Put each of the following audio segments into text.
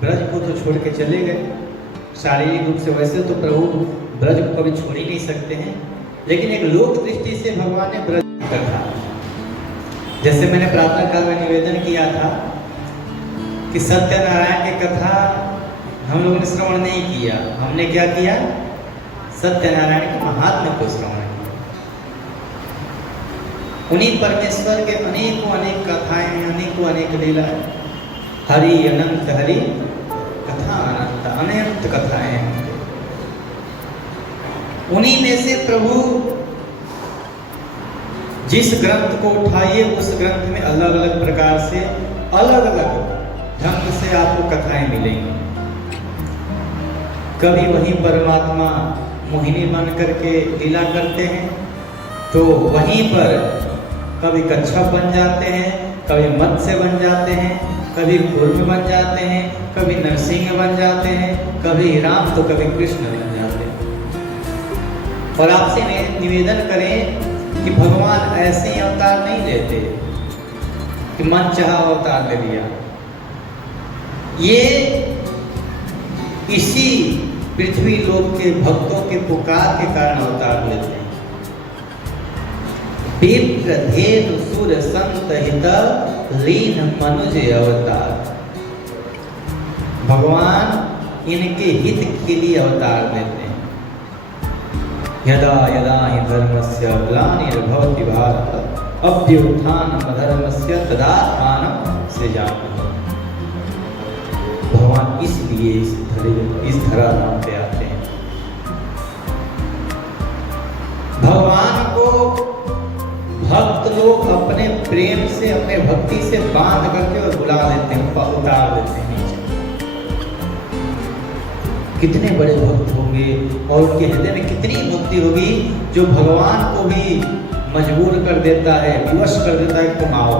ब्रज को तो छोड़ के चले गए। शारीरिक रूप से वैसे तो प्रभु ब्रज को कभी छोड़ ही नहीं सकते हैं, लेकिन एक लोक दृष्टि से भगवान ने ब्रज की कथा, जैसे मैंने प्रार्थना काल में निवेदन किया था कि सत्यनारायण की कथा हम लोगों ने श्रवण नहीं किया। हमने क्या किया? सत्यनारायण के महात्म्य को श्रवण किया। उन्हीं परमेश्वर के अनेकों अनेक कथाएं हैं, अनेकों अनेक लीला है। हरि अनंत हरि कथा अनंत, अनंत कथाएं हैं। उन्हीं में से प्रभु जिस ग्रंथ को उठाइए उस ग्रंथ में अलग अलग प्रकार से अलग अलग ढंग से आपको कथाएं मिलेंगी। कभी वही परमात्मा मोहिनी बन करके लीला करते हैं, तो वहीं पर कभी कच्छप बन जाते हैं, कभी मत्स्य बन जाते हैं, कभी कूर्म बन जाते हैं, कभी नरसिंह बन जाते हैं, कभी राम तो कभी कृष्ण बन जाते हैं। और आपसे निवेदन करें कि भगवान ऐसे ही अवतार नहीं लेते कि मन चाहा अवतार ले लिया। ये इसी पृथ्वी लोक के भक्तों के पुकार के कारण अवतार लेते हैं। विप्र धेनु सुर संत हित लीन मनुज अवतार। भगवान इनके हित के लिए अवतार लेते हैं। यदा यदा हि धर्मस्य ग्लानिर्भवति भारत अभ्युत्थानमधर्मस्य तदात्मानं सृजामि। भगवान इसलिए इस धराधाम पे आते हैं। भगवान को भक्त लोग अपने प्रेम से, अपने भक्ति से बांध करके और बुला लेते हैं, उतार देते हैं नीचे। कितने बड़े भक्त होंगे और उनके हृदय में कितनी भक्ति होगी जो भगवान को भी मजबूर कर देता है, विवश कर देता है कि तुम आओ।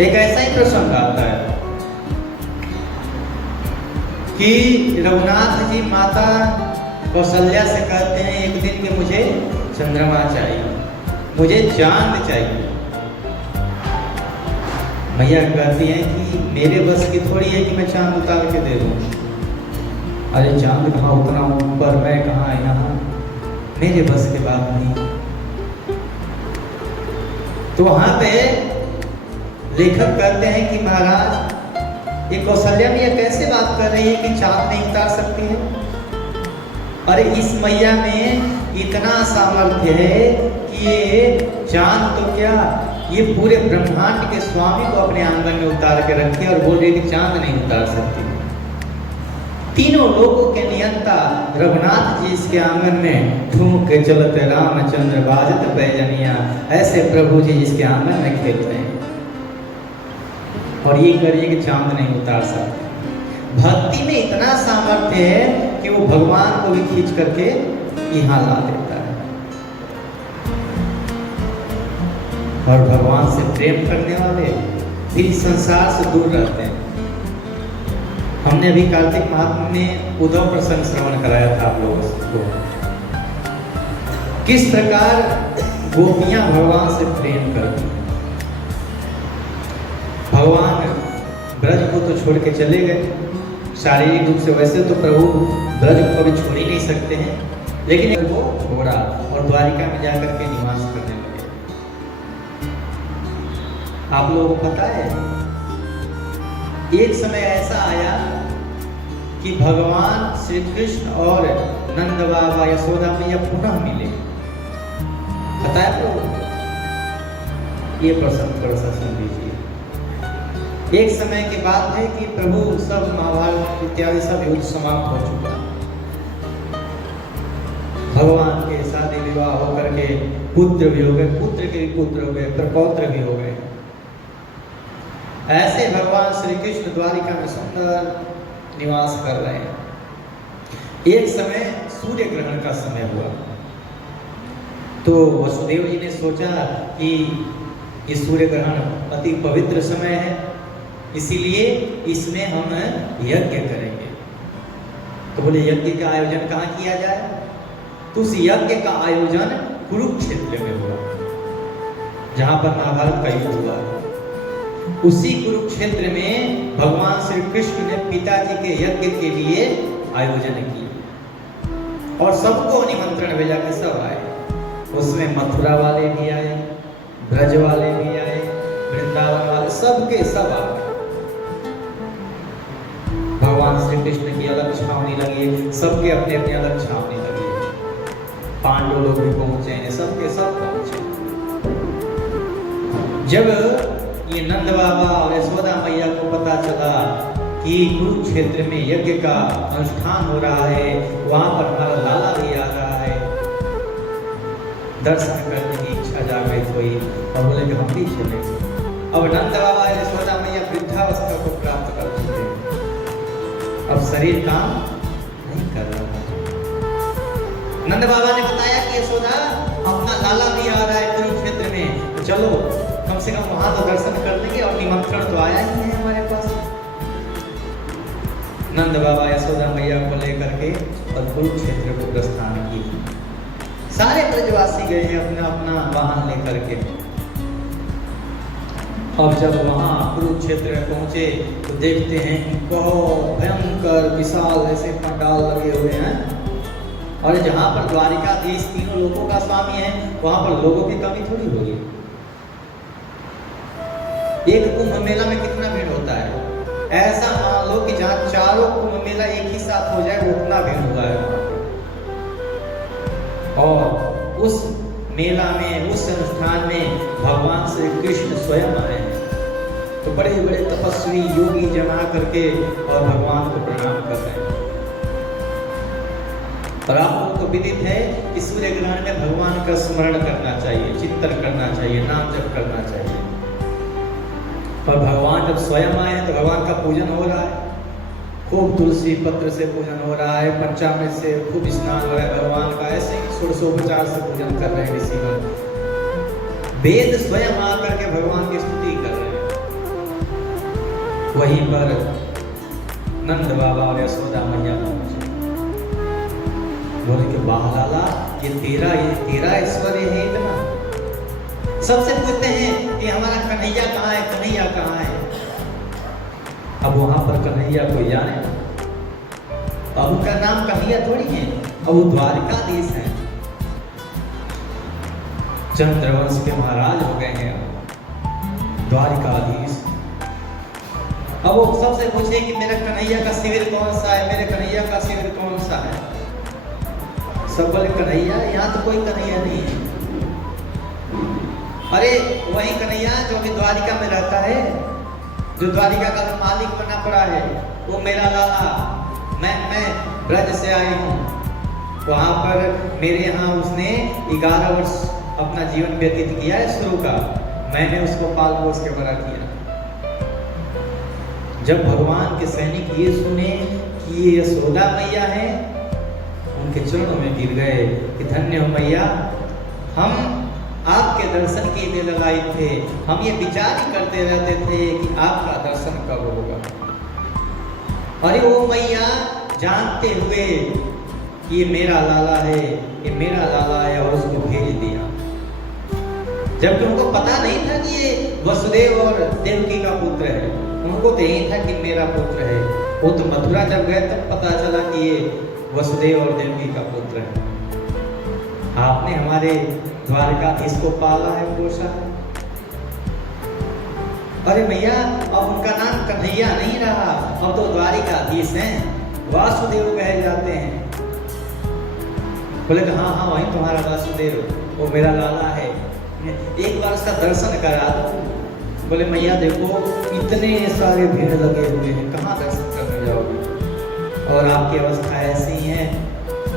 एक ऐसा ही प्रसंग आता है कि रघुनाथ जी माता कौशल्या से कहते हैं एक दिन कि मुझे चंद्रमा चाहिए, मुझे चांद चाहिए। मैया कहती हैं कि मेरे बस की थोड़ी है कि मैं चांद उतार के दे दूं। अरे चांद कहाँ उतना ऊपर, मैं कहाँ यहाँ, मेरे बस के बात नहीं। तो वहां पे लेखक कहते हैं कि महाराज ये कौशल्या मैया कैसे बात कर रही है कि चांद नहीं उतार सकती है? अरे इस मैया में इतना सामर्थ्य है कि ये चांद तो क्या, ये पूरे ब्रह्मांड के स्वामी को अपने आंगन में उतार के रखी और बोल रही कि चांद नहीं उतार सकती। तीनों लोगों के नियंता रघुनाथ जी इसके आंगन में ठूम के चलते रामचंद्र बाजत पैजनिया, ऐसे प्रभु जी इसके आंगन में खेलते हैं और ये करिए कि चांद नहीं उतार सकते। भक्ति में इतना सामर्थ्य है कि वो भगवान को भी खींच करके यहाँ ला देता है। और भगवान से प्रेम करने वाले फिर संसार से दूर रहते हैं। हमने अभी कार्तिक माह में उद्धव प्रसंग श्रवण कराया था आप लोगों को, किस प्रकार गोपियां भगवान से प्रेम करती हैं। भगवान ब्रज को तो छोड़ के चले गए। शारीरिक रूप से वैसे तो प्रभु ब्रज को कभी छोड़ ही नहीं सकते हैं, लेकिन वो छोड़ा और द्वारिका में जाकर के निवास करने लगे। आप लोगों को पता है एक समय ऐसा आया कि भगवान श्री कृष्ण और नंद बाबा यशोदा मैया पुनः मिले। पता है प्रभु? ये प्रसंग थोड़ा सा सुन लीजिए। एक समय की बात है कि प्रभु सब महाभारत इत्यादि सब युद्ध समाप्त हो चुका। भगवान के शादी विवाह होकर के पुत्र भी हो गए, पुत्र के भी पुत्र हो गए, प्रपौत्र भी हो गए। ऐसे भगवान श्री कृष्ण द्वारिका में सुंदर निवास कर रहे हैं। एक समय सूर्य ग्रहण का समय हुआ, तो वसुदेव जी ने सोचा कि ये सूर्य ग्रहण अति पवित्र समय है, इसीलिए इसमें हम यज्ञ करेंगे। तो बोले यज्ञ का आयोजन कहाँ किया जाए? तो उस यज्ञ का आयोजन कुरुक्षेत्र में हुआ, जहाँ पर महाभारत का युद्ध हुआ। उसी कुरुक्षेत्र में भगवान श्री कृष्ण ने पिताजी के यज्ञ के लिए आयोजन किया और सबको निमंत्रण भेजा के सब आए। उसमें मथुरा वाले भी आए, ब्रज वाले भी आए, वृंदावन वाले, सबके सब आ गए। भगवान श्री कृष्ण की अलग छावनी लगी, सबके अपने अपने अलग छावनी लगी। पांडव लोग भी पहुंचे हैं, सबके सब पहुंचे। जब ये नंद बाबा और यशोदा मैया को पता चला कि कुरुक्षेत्र में यज्ञ का अनुष्ठान हो रहा है, वहां पर हमारा लाला भी आ रहा है, दर्शन करने की इच्छा जागृत हुई और बोले कि हम भी चले। अब नंद बाबा और यशोदा मैया वृद्धावस्था को प्राप्त कर चुके हैं, अब शरीर काम नहीं कर रहा। नंद बाबा ने बताया कि यशोदा अपना लाला भी आ रहा है कुरुक्षेत्र में, चलो कम से कम वहां तो दर्शन कर लेंगे और निमंत्रण तो आया ही है हमारे पास। नंद बाबा यशोदा मैया को लेकर के और कुरुक्षेत्र को प्रस्थान की। सारे ब्रजवासी गए हैं अपना अपना वाहन लेकर के। अब जब वहां कुरुक्षेत्र में पहुंचे तो देखते हैं बहुत भयंकर विशाल ऐसे पंडाल लगे हुए हैं और जहां पर द्वारिकाधीश तीनों लोगों का स्वामी है, वहां पर लोगों की कमी थोड़ी होगी। एक कुंभ मेला में कितना भीड़ होता है, ऐसा मान लो कि जहाँ चारों कुंभ मेला एक ही साथ हो जाए वो उतना भीड़ हुआ है। और उस मेला में, उस अनुष्ठान में भगवान श्री कृष्ण स्वयं आए हैं। तो बड़े बड़े तपस्वी योगी जमा करके और भगवान को प्रणाम कर रहे हैं। और आप लोगों को विदित है कि सूर्य ग्रहण में भगवान का स्मरण करना चाहिए, चिंतन करना चाहिए, नाम जप करना चाहिए। और भगवान जब स्वयं आए हैं तो भगवान का पूजन हो रहा है, खूब तुलसी पत्र से पूजन हो रहा है, पंचामृत से खूब स्नान हो रहा है भगवान का, ऐसे ही षोडशोपचार से पूजन कर रहे हैं ऋषिगण। वेद स्वयं आकर के भगवान की स्तुति कर रहे हैं। वहीं पर नंद बाबा और यशोदा मैया पहुंचे, बोले कि वाह लाला, ये तेरा ऐश्वर्य है इतना। सबसे पूछते हैं कि हमारा कन्हैया कहाँ है, कन्हैया कहाँ है। अब वहां पर कन्हैया कोई जाने, अब उनका नाम कन्हैया थोड़ी है, अब वो द्वारिकाधीश है, चंद्रवंश के महाराज हो गए हैं द्वारिकाधीश। अब वो सबसे पूछे कि मेरा कन्हैया का शिविर कौन सा है, मेरे कन्हैया का शिविर कौन सा है। सब बोले कन्हैया, यहाँ तो कोई कन्हैया नहीं है। अरे वही कन्हैया जो अभी द्वारिका में रहता है, जो द्वारिका का मालिक बना पड़ा है, वो मेरा लाला। मैं ब्रज से आई हूँ, वहां पर मेरे यहाँ उसने 11 वर्ष अपना जीवन व्यतीत किया है शुरू का, मैंने उसको पाल पोस के बड़ा किया। जब भगवान के सैनिक ये सुने कि ये यशोदा मैया है, उनके चरणों में गिर गए कि धन्य हो मैया, हम आपके दर्शन के लिए लगाए थे, हम ये विचार ही करते रहते थे कि आपका दर्शन कब होगा। अरे वो मैया जानते हुए कि ये मेरा लाला है, ये मेरा लाला है, और उसको भेज दिया, जबकि उनको पता नहीं था कि ये वसुदेव और देवकी का पुत्र है। उनको तो यही था कि मेरा पुत्र है। वो तो मथुरा जब गए तब पता चला कि ये वसुदेव और देवकी का पुत्र है। आपने हमारे द्वारिकाधीश को पाला है, पोषा है। अरे भैया, अब उनका नाम कन्हैया नहीं रहा, अब तो द्वारिकाधीश हैं, वासुदेव कहे जाते हैं। बोले कि हाँ हाँ, वही तुम्हारा वासुदेव, वो मेरा लाला है, एक बार उसका दर्शन करा दो। बोले मैया देखो, इतने सारे भीड़ लगे हुए हैं, कहाँ दर्शन करने जाओगे, और आपकी अवस्था ऐसी ही है।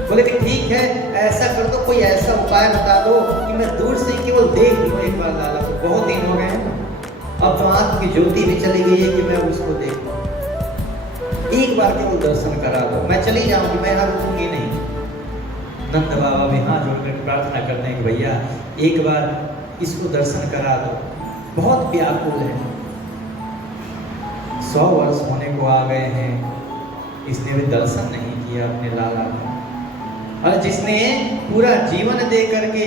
बोले कि ठीक है, ऐसा कर दो, कोई ऐसा उपाय बता दो कि मैं दूर से केवल देख लूं एक बार लाला को। बहुत दिन हो गए हैं, अब तो आंख की ज्योति भी चली गई है कि मैं उसको देखूं। एक बार केवल दर्शन करा दो, मैं चली जाऊंगी, मैं यहाँ रुकूंगी नहीं। नंद बाबा भी हाथ जोड़कर प्रार्थना करते हैं कि भैया एक बार इसको दर्शन करा दो, बहुत व्याकुल है, 100 वर्ष होने को आ गए हैं, इसने भी दर्शन नहीं किया अपने लाला का। और जिसने पूरा जीवन दे करके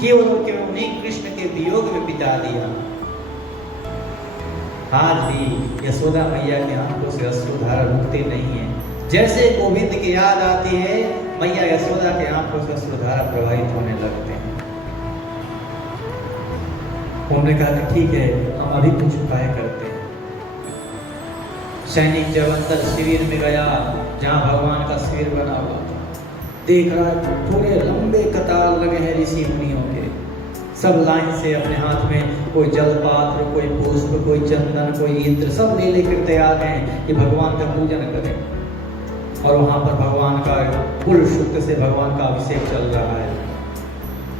केवल उन्हीं कृष्ण के वियोग में बिता दिया। आज भी यशोदा मैया के आंखों से अश्रुधारा रुकते नहीं है। जैसे गोविंद की याद आती है, मैया यशोदा के आंखों से अश्रुधारा प्रवाहित होने लगते हैं। उन्होंने कहा कि ठीक है, हम अभी कुछ उपाय करते हैं। सैनिक जब अंदर शिविर में गया जहाँ भगवान का शिविर बना हुआ था, देख रहा पूरे लंबे कतार लगे हैं ऋषि मुनियों के, सब लाइन से अपने हाथ में कोई जलपात्र, कोई पुष्प, कोई चंदन, कोई इत्र, सब ले लेकर तैयार हैं कि भगवान का पूजन करें। और वहां पर भगवान का फुल शुद्ध से भगवान का अभिषेक चल रहा है।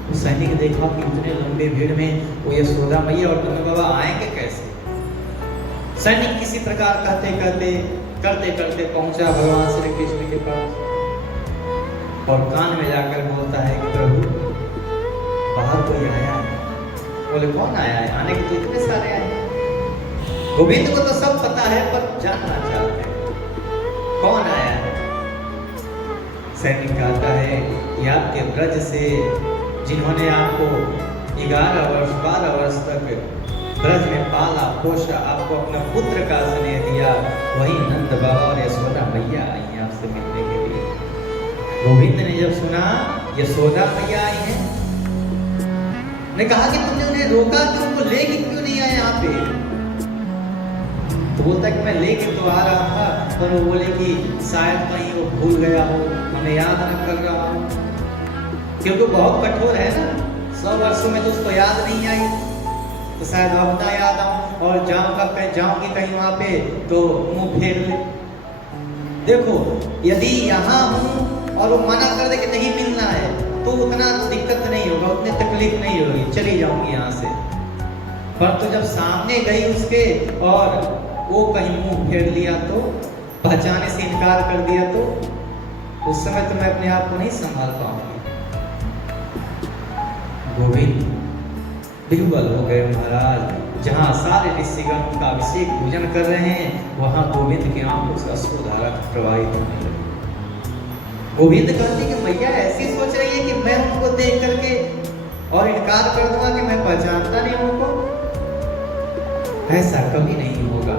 तो सैनिक देखा कि इतने लंबे भीड़ में वो यशोदा मैया और नंद बाबा आएंगे कैसे। सैनिक किसी प्रकार करते करते पहुंचा भगवान श्री कृष्ण के पास और कान में जाकर बोलता है कि प्रभु बाहर कोई आया है। बोले कौन आया है? आने के तो इतने सारे आए हैं। गोविंद को तो सब पता है पर जानना चाहते हैं कौन आया है। सैनिक कहता है कि आपके ब्रज से जिन्होंने आपको 11 वर्ष 12 वर्ष तक ब्रज में पाला पोषा, आपको अपना पुत्र का स्नेह दिया, वही नंद बाबा और यशोदा मैया आई हैं आपसे मिलने के लिए। गोविंद ने जब सुना यशोदा मैया आई हैं, ने कहा कि तुमने उन्हें रोका कि उनको लेके क्यों नहीं आए यहाँ पे। तो बोलता है कि मैं लेके तो आ रहा था, पर वो बोले कि शायद कहीं वो भूल गया हो, हमें याद न कर रहा हो, क्योंकि बहुत कठोर है ना। 100 वर्षों में तो उसको याद नहीं आई, तो शायद अब ना याद आऊं और जाऊंगी कहीं वहां पे तो मुंह फेर ले। देखो यदि यहाँ हूं और वो मना कर दे कि नहीं मिलना है तो उतना दिक्कत नहीं होगा, उतनी तकलीफ नहीं होगी, चली जाऊंगी यहाँ से। पर तो जब सामने गई उसके और वो कहीं मुंह फेर लिया तो, पहचाने से इनकार कर दिया तो उस समय तो मैं अपने आप को नहीं संभाल पाऊंगी। गोविंद बिहुबल हो गए महाराज। जहाँ सारे ऋषिगण उनका अभिषेक पूजन कर रहे हैं, वहां गोविंद की आंखों से अश्रुधारा प्रवाहित होने लगी। गोविंद कहते कि मैया ऐसी सोच रही है कि मैं उनको देख करके और इनकार कर दूंगा कि मैं पहचानता नहीं उनको। ऐसा कभी नहीं होगा।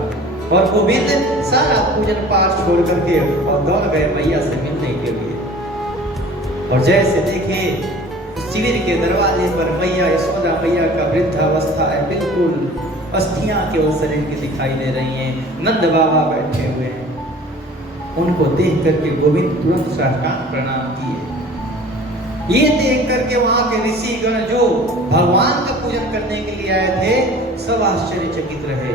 और गोविंद सारा पूजन पाठ छोड़ करके और दौड़ गए मैया से मिलने के लिए। और जैसे देखे शिविर के दरवाजे पर मैया यशोदा मैया का वृद्धावस्था है, बिल्कुल अस्थियां केवल शरीर की दिखाई दे रही हैं। नंद बाबा बैठे हुए हैं। उनको देख करके गोविंद तुरंत साष्टांग प्रणाम किए। ये देख करके वहां के ऋषिगण जो भगवान का पूजन करने के लिए आए थे, सब आश्चर्यचकित रहे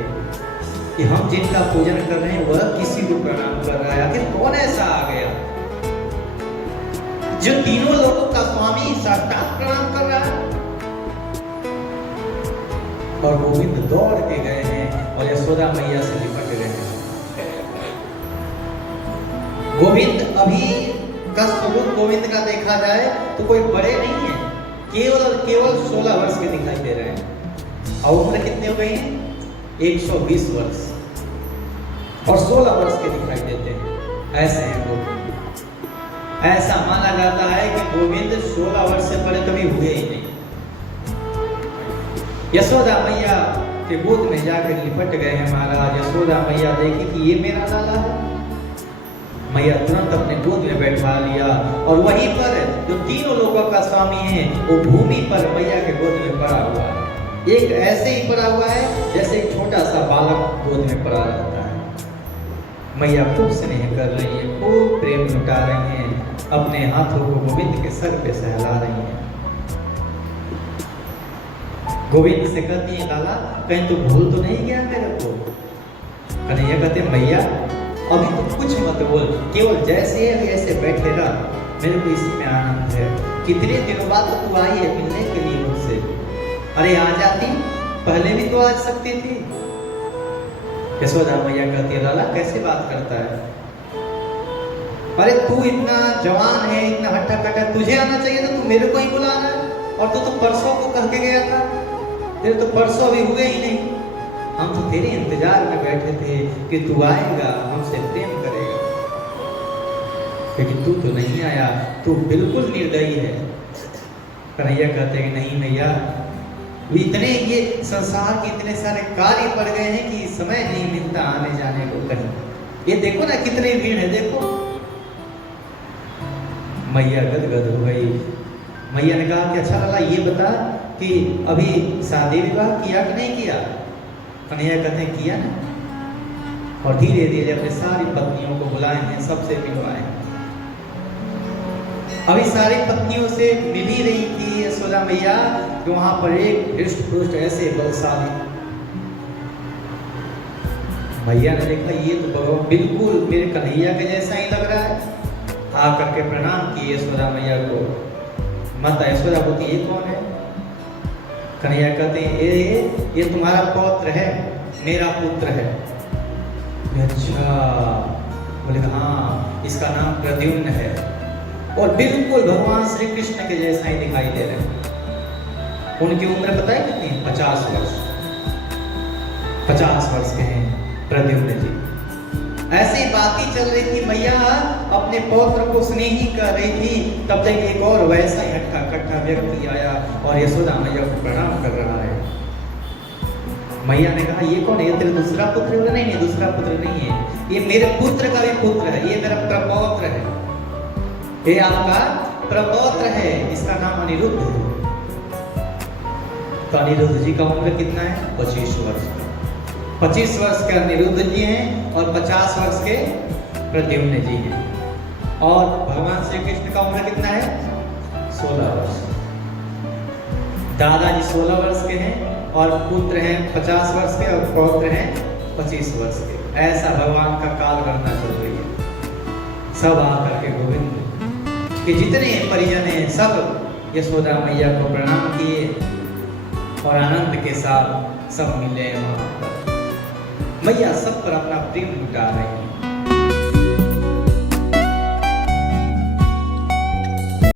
कि हम जिनका पूजन कर रहे हैं वह किसी को प्रणाम कर रहा है। आखिर कौन ऐसा आ गया जो तीनों लोगों का स्वामी साष्टांग प्रणाम कर रहा है। और गोविंद दौड़ के गए हैं और यशोदा मैया से निपट गए हैं। गोविंद अभी का स्वरूप गोविंद का देखा जाए तो कोई बड़े नहीं है, केवल 16 वर्ष के दिखाई दे रहे हैं। और उम्र कितने हो गई है? 120 वर्ष और 16 वर्ष के दिखाई देते हैं। ऐसे हैं गोविंद। ऐसा माना जाता है कि गोविंद 16 वर्ष से बड़े कभी हुए ही नहीं। यशोदा मैया के गोद में जाकर लिपट गए हैं महाराज। यशोदा मैया देखी कि ये मेरा लाला है। मैया तुरंत अपने गोद में बैठा लिया और वहीं पर जो तीनों लोगों का स्वामी है वो भूमि पर मैया के गोद में पड़ा हुआ है। एक ऐसे ही पड़ा हुआ है जैसे एक छोटा सा बालक गोद में पड़ा रहता है। मैया खूब स्नेह कर रही है, खूब प्रेम लुटा रही हैं, अपने हाथों को गोविंद के सर पे सहला रही हैं। गोविंद से कहती है लाला कहीं तो भूल तो नहीं गया मेरे को। कन्हैया कहते मैया अभी तो कुछ मत बोल, केवल जैसे है वैसे बैठे रह, मेरे को इसी में आनंद है। कितने दिनों बाद तो तू आई है मिलने के लिए मुझसे। अरे आ जाती, पहले भी तो आ सकती थी। यशोदा मैया कहती है लाला कैसे बात करता है? अरे तू इतना जवान है, इतना हट्टा कट्टा, तुझे आना चाहिए था, तू मेरे को ही बुला रहा है। और तू तो परसों को कह के गया था, तेरे तो परसों भी हुए ही नहीं। हम तो तेरे इंतजार में बैठे थे कि तू आएगा, हमसे प्रेम करेगा, लेकिन तू तो नहीं आया, तू बिल्कुल निर्दयी है। कन्हैया कहते हैं नहीं भैया इतने ये संसार के इतने सारे कार्य पड़ गए हैं कि समय नहीं मिलता आने जाने को कहीं। ये देखो ना कितनी भीड़ है, देखो। मैया गदगद हो गई। मैया ने कहा कि अच्छा लाला ये बता कि अभी शादी विवाह किया कि नहीं किया? कन्हैया कहते हैं किया ना। और धीरे धीरे अपने सारी पत्नियों को बुलाए हैं, सबसे मिलवाए हैं। अभी सारी पत्नियों से मिल ही रही थी यशोदा मैया कि वहां पर एक हृष्ट पुष्ट ऐसे बलशाली मैया ने देखा ये तो भगवान बिल्कुल मेरे कन्हैया के जैसा ही लग रहा है। आकर के प्रणाम किए यशोदा मैया को। माता यशोदा बोलती ये कौन है? कन्हैया कहते हैं ये तुम्हारा पौत्र है, मेरा पुत्र है। अच्छा, बोले हाँ इसका नाम प्रद्युम्न है। और बिल्कुल भगवान श्री कृष्ण के जैसा ही दिखाई दे रहे हैं। उनकी उम्र पता है कितनी? 50 वर्ष। 50 वर्ष के हैं प्रद्युम्न जी। ऐसी बातें चल रही थी, मैया अपने पौत्र को स्नेही कर रही थी, तब तक एक और वैसा ही हट्टा कट्टा व्यक्ति आया और यशोदा मैया को प्रणाम कर रहा है। मैया ने कहा ये कौन है? ये तेरा दूसरा पुत्र है? नहीं, दूसरा पुत्र नहीं है, ये मेरे पुत्र का भी पुत्र है, ये मेरा प्रपौत्र है, ये आपका प्रपौत्र है, इसका नाम अनिरुद्ध है। तो अनिरुद्ध जी का उम्र कितना है? 25 वर्ष। 25 वर्ष के अनिरुद्ध जी हैं और 50 वर्ष के प्रद्युम्न जी हैं। और भगवान श्री कृष्ण का उम्र कितना है? 16 वर्ष। दादाजी 16 वर्ष के हैं और पुत्र हैं 50 वर्ष के और पौत्र हैं 25 वर्ष के। ऐसा भगवान का काल गणना चल रही है। सब आकर के गोविंद के जितने परिजन हैं सब यशोदा मैया को प्रणाम किए और आनंद के साथ सब मिले वहां पर। मैया सब पर अपना प्रेम लुटा रही है।